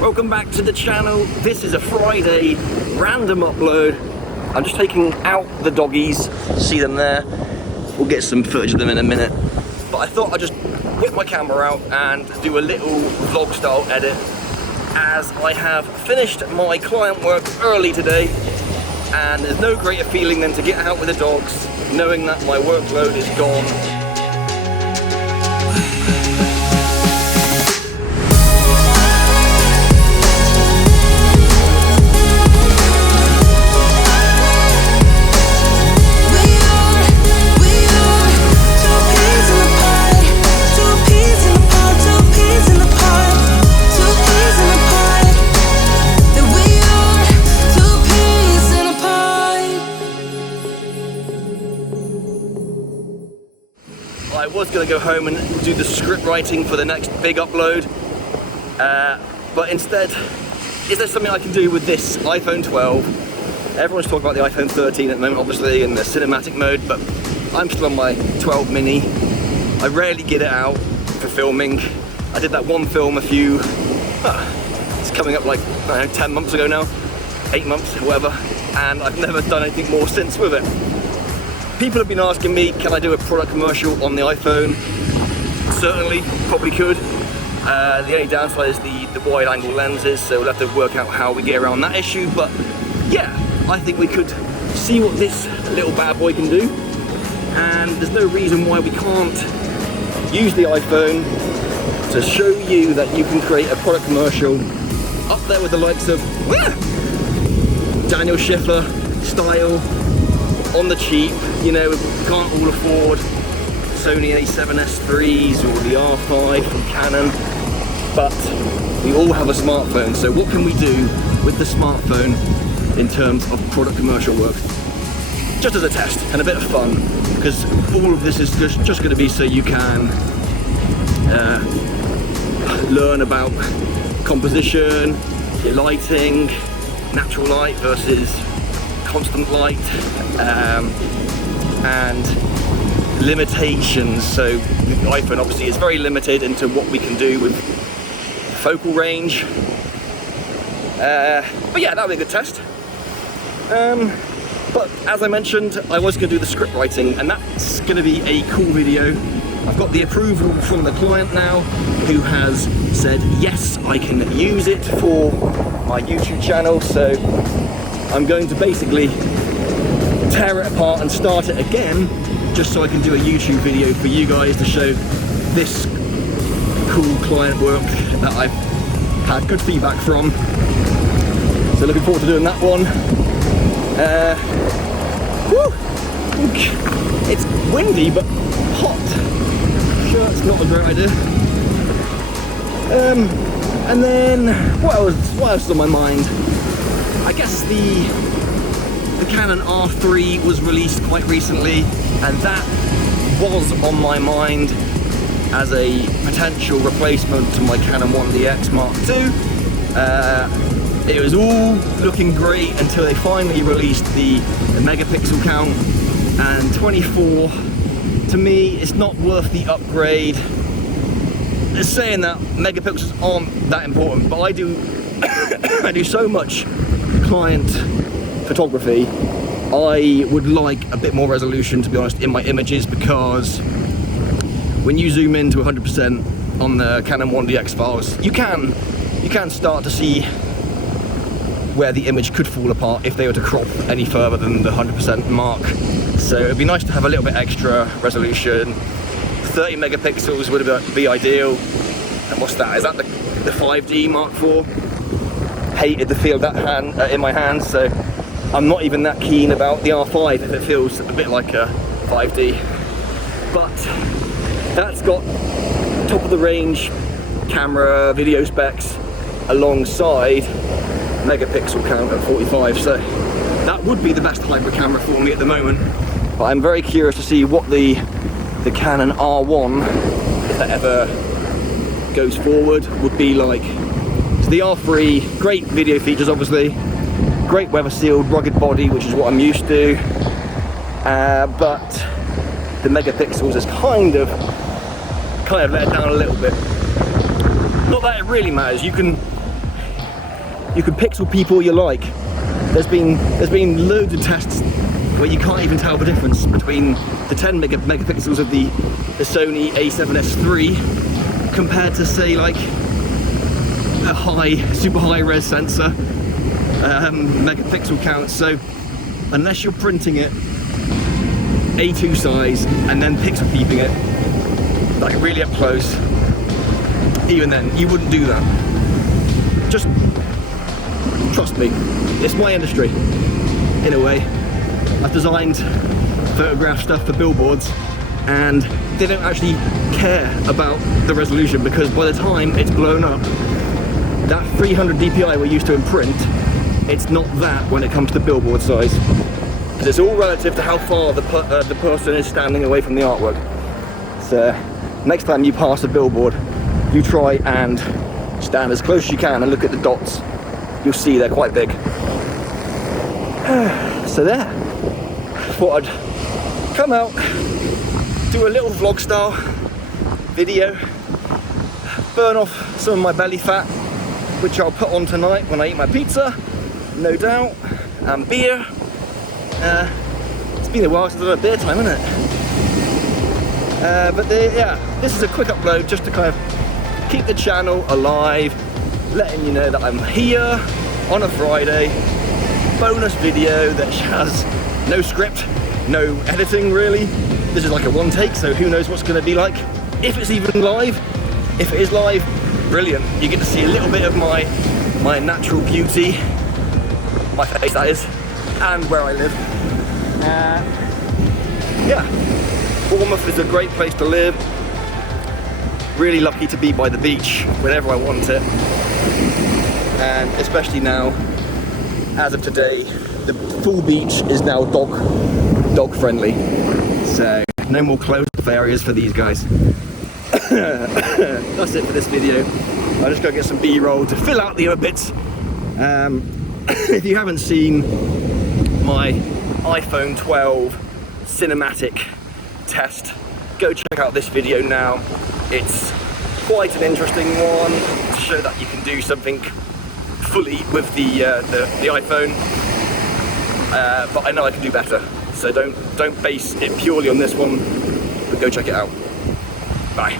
Welcome back to the channel. This is a Friday random upload. I'm just taking out the doggies, see them there. We'll get some footage of them in a minute. But I thought I'd just whip my camera out and do a little vlog style edit, as I have finished my client work early today, and there's no greater feeling than to get out with the dogs knowing that my workload is gone. I was going to go home and do the script writing for the next big upload, but instead, is there something I can do with this iPhone 12? Everyone's talking about the iPhone 13 at the moment, obviously, in the cinematic mode, but I'm still on my 12 mini. I rarely get it out for filming. I did that one film it's coming up like, I don't know, 10 months ago now, 8 months, whatever, and I've never done anything more since with it. People have been asking me, can I do a product commercial on the iPhone? Certainly, probably could. The only downside is the wide angle lenses, so we'll have to work out how we get around that issue. But yeah, I think we could see what this little bad boy can do. And there's no reason why we can't use the iPhone to show you that you can create a product commercial up there with the likes of Daniel Schiffer style, on the cheap. You know, we can't all afford Sony A7S3s or the R5 from Canon, but we all have a smartphone, so what can we do with the smartphone in terms of product commercial work? Just as a test and a bit of fun, because all of this is just going to be so you can learn about composition, your lighting, natural light versus constant light, and limitations. So the iPhone obviously is very limited into what we can do with focal range. But yeah, that'll be a good test. But as I mentioned, I was going to do the script writing, and that's going to be a cool video. I've got the approval from the client now, who has said yes, I can use it for my YouTube channel. So I'm going to basically tear it apart and start it again, just so I can do a YouTube video for you guys to show this cool client work that I've had good feedback from. So looking forward to doing that one. It's windy but hot. Sure, it's not a great idea. And then what else is on my mind? I guess the Canon R3 was released quite recently, and that was on my mind as a potential replacement to my Canon 1DX Mark II. It was all looking great until they finally released the megapixel count, and 24, to me, it's not worth the upgrade. They're saying that megapixels aren't that important, but I do so much client photography. I would like a bit more resolution, to be honest, in my images, because when you zoom into 100% on the Canon 1DX files, you can start to see where the image could fall apart if they were to crop any further than the 100% mark. So it'd be nice to have a little bit extra resolution. 30 megapixels would be ideal. And what's that? Is that the 5D Mark IV? Hated the feel of that in my hands, so I'm not even that keen about the R5 if it feels a bit like a 5D. But that's got top of the range camera video specs alongside megapixel count at 45, so that would be the best hybrid camera for me at the moment. But I'm very curious to see what the Canon R1, if that ever goes forward, would be like. So the R3, great video features obviously, great weather sealed, rugged body, which is what I'm used to, but the megapixels is kind of let it down a little bit. Not that it really matters. You can You can pixel peep all you like. There's been loads of tests where you can't even tell the difference between the 10 megapixels of the Sony a7S III compared to, say, like a super high res sensor megapixel count. So unless you're printing it A2 size and then pixel peeping it like really up close, even then you wouldn't do that. Just trust me, it's my industry in a way. I've designed photograph stuff for billboards and they don't actually care about the resolution, because by the time it's blown up, that 300 dpi we're used to in print, it's not that when it comes to billboard size. Because it's all relative to how far the person is standing away from the artwork. So next time you pass a billboard, you try and stand as close as you can and look at the dots. You'll see they're quite big. So there, thought I'd come out, do a little vlog style video, burn off some of my belly fat, which I'll put on tonight when I eat my pizza, no doubt, and beer. It's been a while since I've had beer time, isn't it? Yeah, this is a quick upload just to kind of keep the channel alive, letting you know that I'm here on a Friday. Bonus video that has no script, no editing really. This is like a one take, so who knows what's going to be like, if it's even live. If it is live, brilliant. You get to see a little bit of my natural beauty, my face that is, and where I live. Yeah, Bournemouth is a great place to live. Really lucky to be by the beach whenever I want it, and especially now, as of today, the full beach is now dog friendly, so no more closed off areas for these guys. That's it for this video. I just gotta get some B-roll to fill out the other bits. If you haven't seen my iPhone 12 cinematic test, go check out this video now. It's quite an interesting one to show that you can do something fully with the iPhone, but I know I can do better, so don't base it purely on this one, but go check it out. Bye.